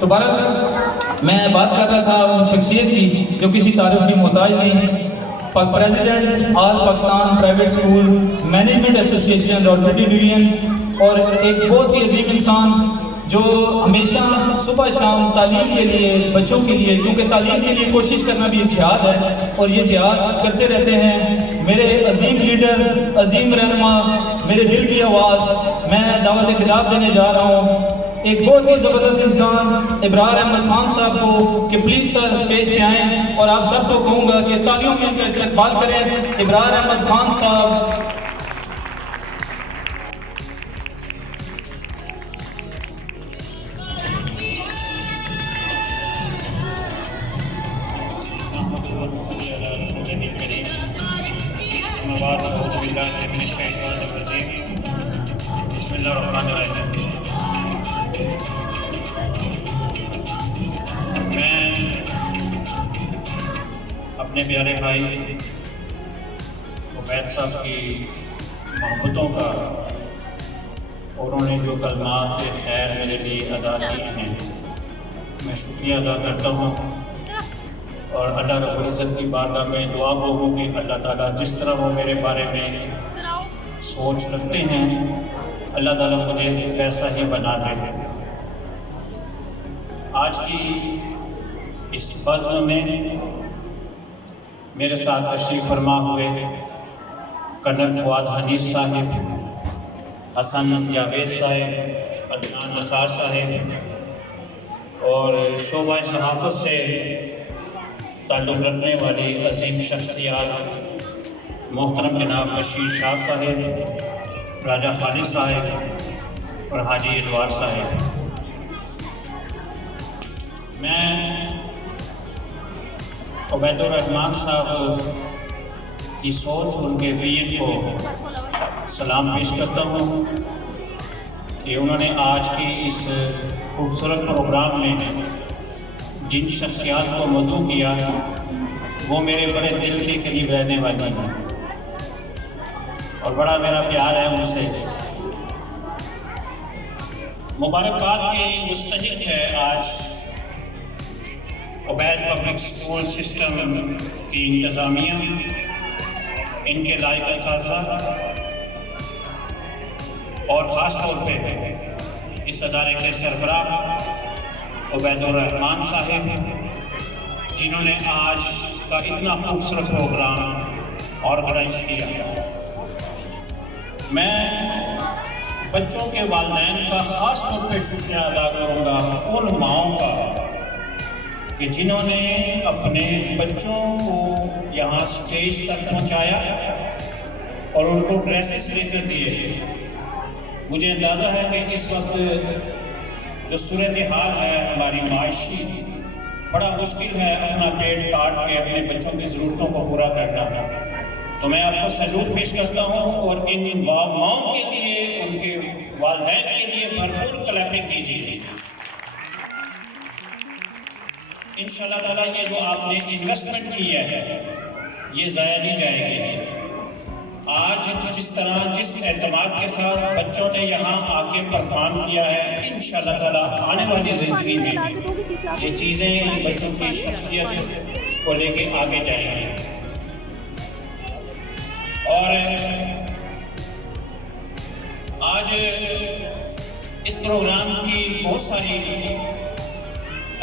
تو بہرحال میں بات کر رہا تھا ان شخصیت کی جو کسی تعارف کی محتاج نہیں. President all Pakistan private school management association Rawalpindi division, اور ایک بہت ہی عظیم انسان جو ہمیشہ صبح شام تعلیم کے لیے، بچوں کے لیے، کیونکہ تعلیم کے لیے کوشش کرنا بھی ایک جہاد ہے اور یہ جہاد کرتے رہتے ہیں. میرے عظیم لیڈر، عظیم رہنما، میرے دل کی آواز، میں دعوت خطاب دینے جا رہا ہوں ایک بہت ہی زبردست انسان ابرار احمد خان صاحب کو کہ پلیز سر اسٹیج پہ آئیں، اور آپ سب کو کہوں گا کہ تالیوں میں ان کا استقبال کریں. ابرار احمد خان صاحب. بسم اللہ الرحمن الرحیم. میں اپنے پیارے بھائی عبید صاحب کی محبتوں کا اور انہوں نے جو کلمات خیر میرے لیے ادا کیے ہیں، میں شکریہ ادا کرتا ہوں. اور اللہ رب العزت کی بارگاہ میں دعا گو ہوں کہ اللہ تعالیٰ جس طرح وہ میرے بارے میں سوچ رکھتے ہیں، اللہ تعالیٰ مجھے ایسا ہی بنا دے. آج کی اس بزم میں میرے ساتھ تشریف فرما ہوئے کرنل فواد حنیف صاحب، حسن جاوید صاحب، عدنان نثار صاحب، اور شعبہ صحافت سے تعلق رکھنے والی عظیم شخصیات محترم جناب بشیر شاہ صاحب، راجہ خالد صاحب اور حاجی ادوار صاحب. میں عبید الرحمن صاحب کی سوچ، ان کے ویژن کو سلام پیش کرتا ہوں کہ انہوں نے آج کی اس خوبصورت پروگرام میں جن شخصیات کو مدعو کیا وہ میرے بڑے دل کے قریب رہنے والی ہیں اور بڑا میرا پیار ہے ان سے. مبارکباد کی مستحق ہے آج عبید پبلک اسکول سسٹم کی انتظامیہ، ان کے لائق اساتذہ، اور خاص طور پہ اس ادارے کے سربراہ عبید الرحمن صاحب، جنہوں نے آج کا اتنا خوبصورت پروگرام آرگنائز کیا. میں بچوں کے والدین کا خاص طور پہ شکریہ ادا کروں گا ان ماؤں کا کہ جنہوں نے اپنے بچوں کو یہاں اسٹیج تک پہنچایا اور ان کو ڈریسز لے کر دیے. مجھے اندازہ ہے کہ اس وقت جو صورتحال ہے ہماری معاشی، بڑا مشکل ہے اپنا پیٹ کاٹ کے اپنے بچوں کی ضرورتوں کو پورا کرنا. تو میں آپ کو سیلوٹ پیش کرتا ہوں اور ان ماؤں کے لیے، ان کے والدین کے لیے بھرپور کلیپنگ کیجیے. انشاءاللہ تعالیٰ یہ جو آپ نے انویسٹمنٹ کی ہے یہ ضائع نہیں جائے گی. آج جس طرح جس اعتماد کے ساتھ بچوں نے یہاں آ کے پرفارم کیا ہے، انشاءاللہ تعالیٰ آنے والی زندگی میں یہ چیزیں بچوں کی شخصیت کو لے کے آگے جائیں گی. اور آج اس پروگرام کی بہت ساری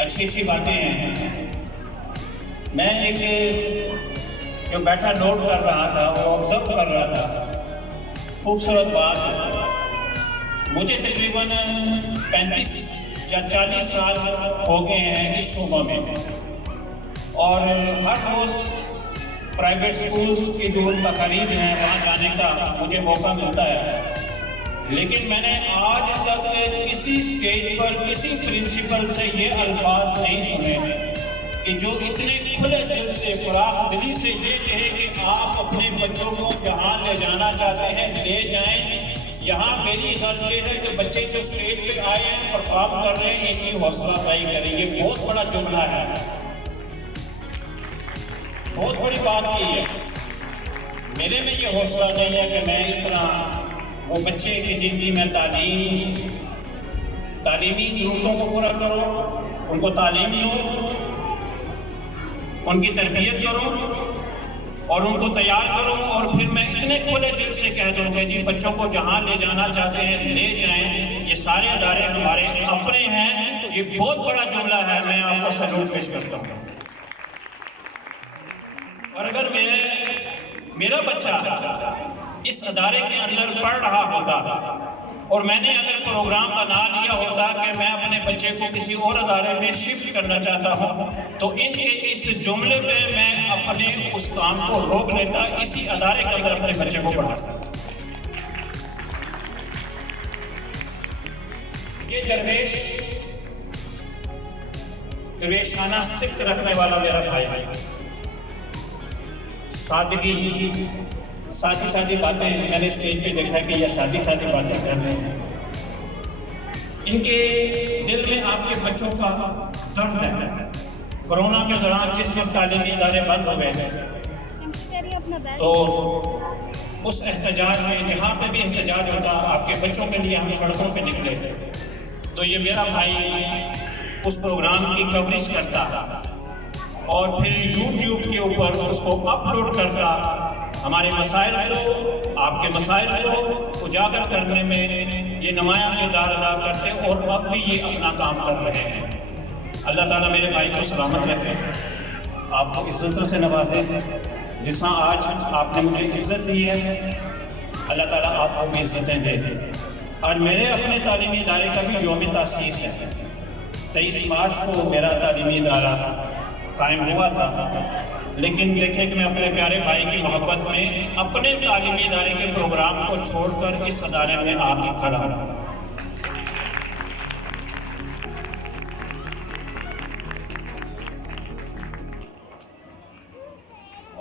اچھی باتیں ہیں. میں ایک جو بیٹھا نوٹ کر رہا تھا، وہ آبزرو کر رہا تھا. خوبصورت بات ہے، مجھے تقریباً 35 یا 40 سال ہو گئے ہیں اس شعبہ میں، اور ہر روز پرائیویٹ سکولز کی جو تقاریب ہیں وہاں جانے کا مجھے موقع ملتا ہے. لیکن میں نے آج تک کسی اسٹیج پر کسی پرنسپل سے یہ الفاظ نہیں سنے کہ جو اتنے کھلے دل سے، فراخ دلی سے یہ کہے کہ آپ اپنے بچوں کو جہاں لے جانا چاہتے ہیں لے جائیں. یہاں میری غرض یہ ہے کہ بچے جو اسٹیج پہ آئے ہیں پرفارم کر رہے ہیں، ان کی حوصلہ افزائی کریں. یہ بہت بڑا جملہ ہے، بہت بڑی بات کی ہے. میرے میں یہ حوصلہ نہیں ہے کہ میں اس طرح وہ بچے کہ جن کی میں تعلیمی ضرورتوں کو پورا کروں، ان کو تعلیم دوں، ان کی تربیت کروں اور ان کو تیار کروں، اور پھر میں اتنے کھلے دل سے کہہ دوں کہ جی بچوں کو جہاں لے جانا چاہتے ہیں لے جائیں، یہ سارے ادارے ہمارے اپنے ہیں۔ یہ بہت بڑا جملہ ہے، میں آپ کو سلوٹ پیش کرتا ہوں۔ اور اگر میرا بچہ اس ادارے کے اندر پڑھ رہا ہوتا اور میں نے اگر پروگرام بنا لیا ہوتا کہ میں اپنے بچے کو کسی اور ادارے میں شفٹ کرنا چاہتا ہوں، تو ان کے اس جملے پہ میں اپنے اس کام کو روک لیتا، اسی ادارے کے اندر اپنے بچے کو پڑھاتا۔ یہ درویشانہ سکت رکھنے والا میرا بھائی ہے، سادگی، سادی باتیں، میں نے اسٹیج پہ دیکھا کہ یہ سادی باتیں کر رہے ہیں۔ ان کے دل میں آپ کے بچوں کا درد ہے۔ کورونا کے دوران جس وقت تعلیمی ادارے بند ہو گئے ہیں تو اس احتجاج میں، جہاں پہ بھی احتجاج ہوتا، آپ کے بچوں کے لیے ہم سڑکوں پہ نکلے، تو یہ میرا بھائی اس پروگرام کی کوریج کرتا اور پھر یوٹیوب کے اوپر اس کو اپلوڈ کرتا، ہمارے مسائل کو، آپ کے مسائل کو اجاگر کرنے میں یہ نمایاں کردار ادا کرتے، اور اب بھی یہ اپنا کام کر رہے ہیں۔ اللہ تعالیٰ میرے بھائی کو سلامت رکھے، آپ کو عزتوں سے نوازے، جس طرح آج آپ نے مجھے عزت دی ہے، اللہ تعالیٰ آپ کو بھی عزتیں دے۔ آج میرے اپنے تعلیمی ادارے کا بھی یوم تاسیس ہے۔ 23 مارچ کو میرا تعلیمی ادارہ قائم ہوا تھا، لیکن دیکھیں کہ میں اپنے پیارے بھائی کی محبت میں اپنے تعلیمی ادارے کے پروگرام کو چھوڑ کر اس ادارے میں آ کے کھڑا ہوں۔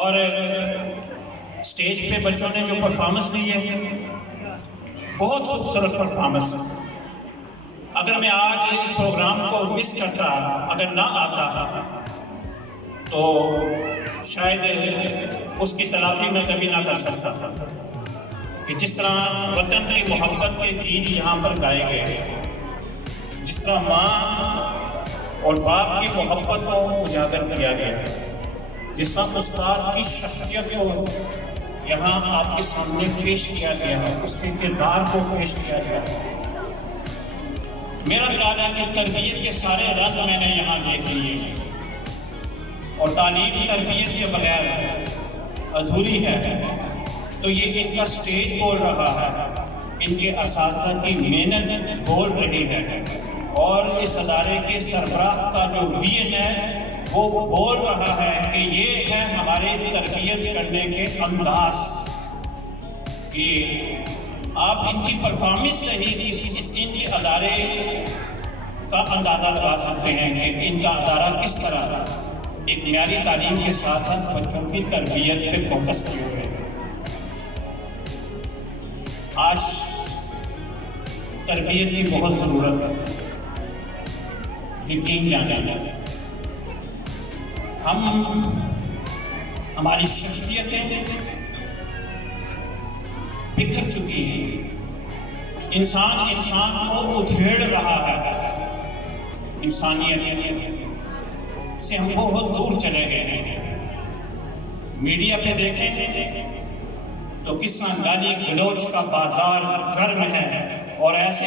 اور اسٹیج پہ بچوں نے جو پرفارمنس دی ہے، بہت خوبصورت پرفارمنس۔ اگر میں آج اس پروگرام کو مس کرتا، اگر نہ آتا، تو شاید اس کی تلافی میں کبھی نہ کر سکتا تھا کہ جس طرح وطن کی محبت کے گیت یہاں پر گائے گئے، جس طرح ماں اور باپ کی محبت کو اجاگر کیا گیا، جس طرح استاد کی شخصیت کو یہاں آپ کے سامنے پیش کیا گیا ہے، اس کے کردار کو پیش کیا گیا ہے۔ میرا خیال ہے کہ تربیت کے سارے رنگ میں نے یہاں دیکھ لیے ہیں، اور تعلیم تربیت کے بغیر ادھوری ہے۔ تو یہ ان کا سٹیج بول رہا ہے، ان کے اساتذہ کی محنت بول رہی ہے، اور اس ادارے کے سربراہ کا جو ویژن ہے وہ بول رہا ہے کہ یہ ہے ہمارے تربیت کرنے کے انداز۔ کہ آپ ان کی پرفارمنس سے ہی ان کے ادارے کا اندازہ لگا سکتے ہیں کہ ان کا ادارہ کس طرح ایک معیاری تعلیم کے ساتھ ساتھ بچوں کی تربیت پہ فوکس کیے ہوئے ہیں۔ آج تربیت کی بہت ضرورت ہے، یقین جانا۔ ہماری شخصیتیں بکھر چکی ہیں، انسان کو ادھیڑ رہا ہے، انسانیت سے ہم بہت دور چلے گئے ہیں۔ میڈیا پہ دیکھیں تو کس طرح گالی گلوچ کا بازار گرم ہے، اور ایسے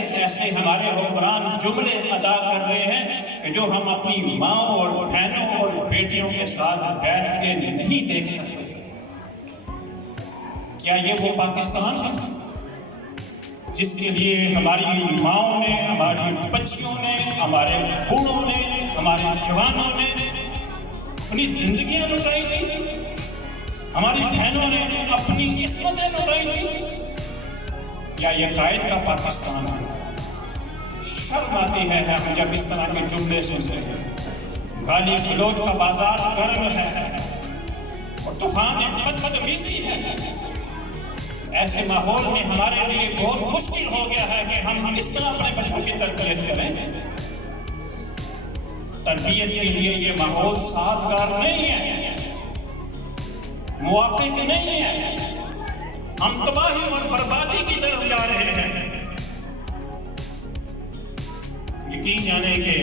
ہمارے حکمران جملے ادا کر رہے ہیں کہ جو ہم اپنی ماں اور بہنوں اور بیٹیوں کے ساتھ بیٹھ کے نہیں دیکھ سکتے۔ کیا یہ وہ پاکستان ہے جس کے لیے ہماری ماؤں نے، ہماری بچیوں نے، ہمارے بوڑھوں نے، ہمارے جوانوں نے اپنی زندگیاں لٹائی تھی، ہماری بہنوں نے اپنی عصمتیں لٹائی تھی؟ کیا یہ قائد کا پاکستان ہے؟ شرم آتی ہے ہم جب اس طرح کے جملے سنتے ہیں۔ گالی گلوچ کا بازار گرم ہے اور طوفان بدتمیزی ہے۔ ایسے ماحول میں ہمارے لیے بہت مشکل ہو گیا ہے کہ ہم اس طرح اپنے بچوں کی تربیت کریں۔ تربیت کے لیے یہ ماحول سازگار نہیں ہے، موافق نہیں ہے۔ ہم تباہی اور بربادی کی طرف جا رہے ہیں۔ یقین جانے کہ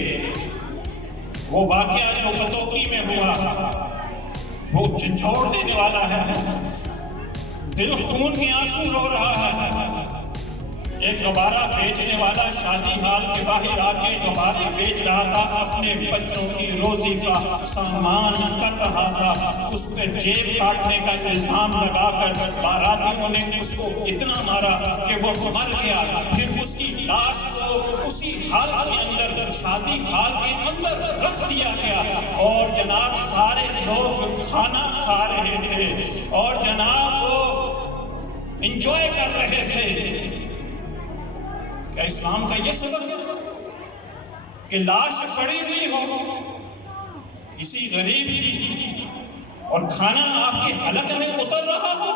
وہ واقعہ جو کتوکی میں ہوا وہ جھنجھوڑ دینے والا ہے، دل خون کے آنسو رو رہا ہے۔ ایک غبارہ بیچنے والا شادی ہال کے باہر آ کے غبارے بیچ رہا تھا، اپنے بچوں کی روزی کا سامان کر رہا تھا، اس پہ جیب کاٹنے کا الزام لگا کر باراتیوں نے اس کو اتنا مارا کہ وہ مر گیا۔ پھر اس کی لاش کو اسی ہال کے اندر، شادی ہال کے اندر رکھ دیا گیا، اور جناب سارے لوگ کھانا کھا رہے تھے اور جناب وہ انجوائے کر رہے تھے۔ کیا اسلام کا یہ سبق ہے کہ لاش پڑی ہوئی ہو کسی غریب کی اور کھانا آپ کے حلق میں اتر رہا ہو؟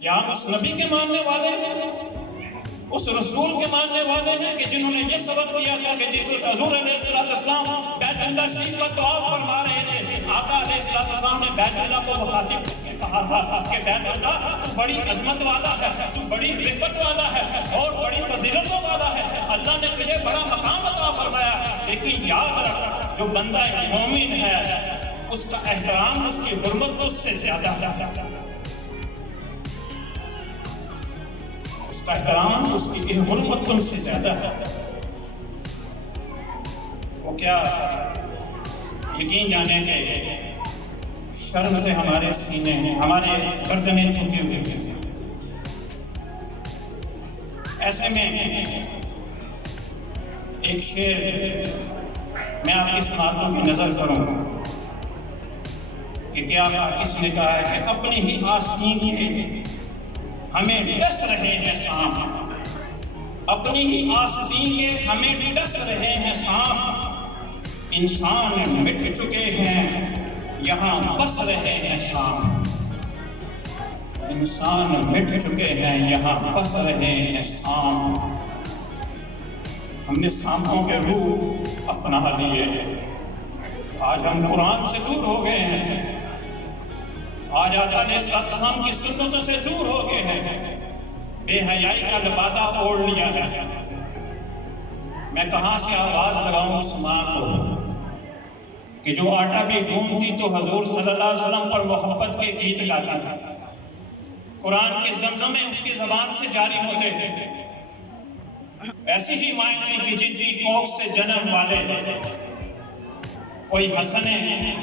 کیا ہم اس نبی کے ماننے والے ہیں، اس رسول کے ماننے والے ہیں کہ جنہوں نے یہ سبق دیا تھا کہ جس وقت حضور علیہ السلام بیت اللہ شریف کا طواف فرما رہے تھے، آقا علیہ السلام نے بیت اللہ کو مخاطب کہا تھا کہ بیت اللہ تو بڑی عظمت والا ہے، تو بڑی رفت والا ہے اور بڑی فضیلتوں والا ہے، اللہ نے تجھے بڑا مقام عطا فرمایا، لیکن یاد رکھ جو بندہ مومن ہے اس کا احترام، اس کی حرمت اس سے زیادہ ہے، اس کا احترام، اس کی حرمت تم سے زیادہ ہے۔ وہ کیا یقین جانے کہ شرم سے ہمارے سینے ہیں، ہمارے گردنیں جھکی ہوئی ہیں۔ ایسے میں ایک شعر میں آپ کی سناتوں کی نظر کروں کہ کیا کس نے کہا ہے کہ اپنی ہی آستین کے ہمیں ڈس رہے ہیں سانپ، اپنی ہی آستین کے ہمیں ڈس رہے ہیں سانپ، انسان مٹ چکے ہیں یہاں بس رہے ہیں سانپ، انسان مٹ چکے ہیں یہاں بس رہے ہیں سانپ۔ ہم نے سانپوں کے روح اپنا لیے، آج ہم قرآن سے دور ہو گئے ہیں، آج آقا علیہ السلام کی سنتوں سے دور ہو گئے ہیں، بے حیائی کا لبادہ اوڑھ لیا ہے۔ میں کہاں سے آواز لگاؤں اس ماں کو کہ جو آٹا بھی گوندتی تو حضور صلی اللہ علیہ وسلم پر محبت کے گیت گاتا تھا، قرآن کے زمزمے اس کی زبان سے جاری ہوتے تھے۔ ایسی ہی مائیں تھیں کہ جن کی کوکھ سے جنم والے کوئی حسن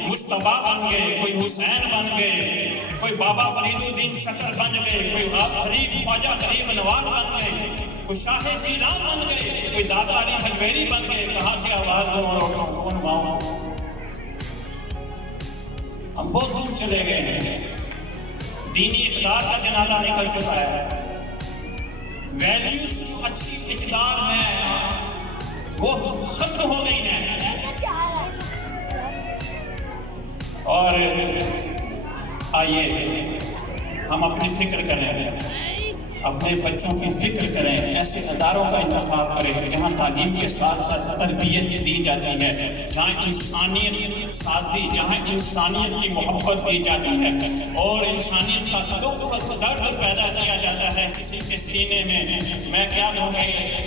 مجتبیٰ بن گئے، کوئی حسین بن گئے، کوئی بابا فرید الدین شکر بن گئے، کوئی غریب خواجہ غریب نواز بن گئے، کوئی شاہ جیلان بن گئے، کوئی دادا علی حجویری بن گئے۔ کہاں سے آواز دو؟ ہم بہت دور چلے گئے ہیں، دینی اقدار کا جنازہ نکل چکا ہے، ویلیوز اچھی اقدار ہیں وہ ختم ہو گئی ہیں، اور آئیے ہم اپنی فکر کریں، اپنے بچوں کی فکر کریں، ایسے اداروں کا انتخاب کریں جہاں تعلیم کے ساتھ ساتھ تربیت دی جاتی ہے، جہاں انسانیت سازی، جہاں انسانیت کی محبت دی جاتی ہے اور انسانیت کا دکھ و درد پیدا کیا جاتا ہے کسی کے سینے میں۔ میں کیا کہوں گا،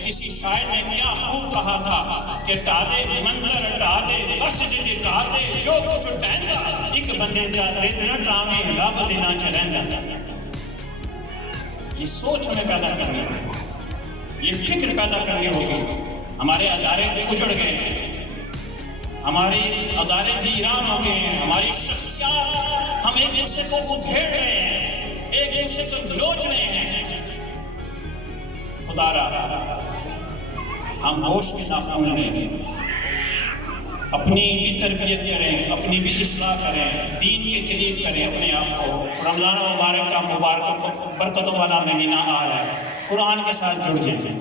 کسی شاعر نے کیا خوب کہا تھا کہ ڈالے منظر ڈالے مسجد ڈالے جو کچھ ٹہندا ایک بندے دا دل ڈراویں رب دینا چرہندا۔ یہ سوچ ہمیں پیدا کرنی ہے، یہ فکر پیدا کرنی ہوگی۔ ہمارے ادارے اجڑ گئے ہیں، ہماری ادارے ویران ہو گئے ہیں، ہماری شخصیات، ہم ایک دوسرے کو ادھیڑ رہے ہیں، ایک دوسرے کو نوچ رہے ہیں۔ خدا را ہم ہوش کے ساتھ رہیں، اپنی بھی تربیت کریں، اپنی بھی اصلاح کریں، دین کے قریب کریں اپنے آپ کو۔ رمضان مبارک کا مبارک برکتوں والا مہینہ آ رہا ہے، قرآن کے ساتھ جڑ جائیں،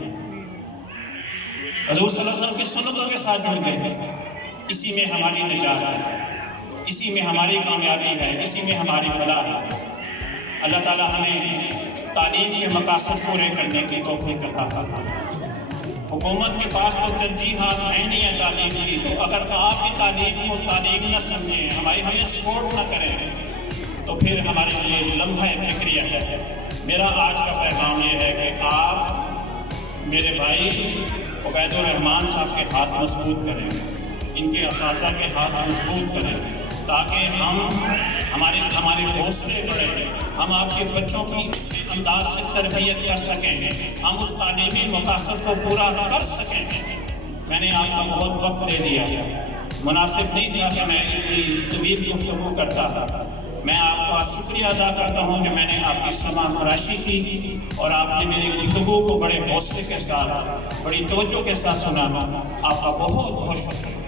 حضور صلی اللہ علیہ وسلم کی سنتوں کے ساتھ جڑ جائیں۔ اسی میں ہماری نجات ہے، اسی میں ہماری کامیابی ہے، اسی میں ہماری فلاح ہے۔ اللہ تعالیٰ ہمیں تعلیم کے مقاصد پورے کرنے کی توفیق عطا فرمائے۔ حکومت کے پاس تو ترجیحات ہیں نہیں ہے تعلیم کی، تو اگر آپ بھی تعلیم کو تعلیم نہ سمجھیں، ہمیں سپورٹ نہ کریں، تو پھر ہمارے لیے لمحہ فکریہ ہے۔ میرا آج کا پیغام یہ ہے کہ آپ میرے بھائی عبید الرحمان صاحب کے ہاتھ مضبوط کریں، ان کے اساتذہ کے ہاتھ مضبوط کریں تاکہ ہمارے حوصلے بڑھیں، ہم آپ کے بچوں کی انداز سے تربیت کر سکیں، ہم اس تعلیمی مقاصد کو پورا کر سکیں۔ میں نے آپ کو بہت وقت دے دیا، مناسب نہیں تھا کہ میں اتنی طویل گفتگو کرتا۔ میں آپ کا شکریہ ادا کرتا ہوں کہ میں نے آپ کی سماع فراشی کی اور آپ نے میری گفتگو کو بڑے حوصلے کے ساتھ، بڑی توجہ کے ساتھ سنا۔ آپ کا بہت بہت شکریہ۔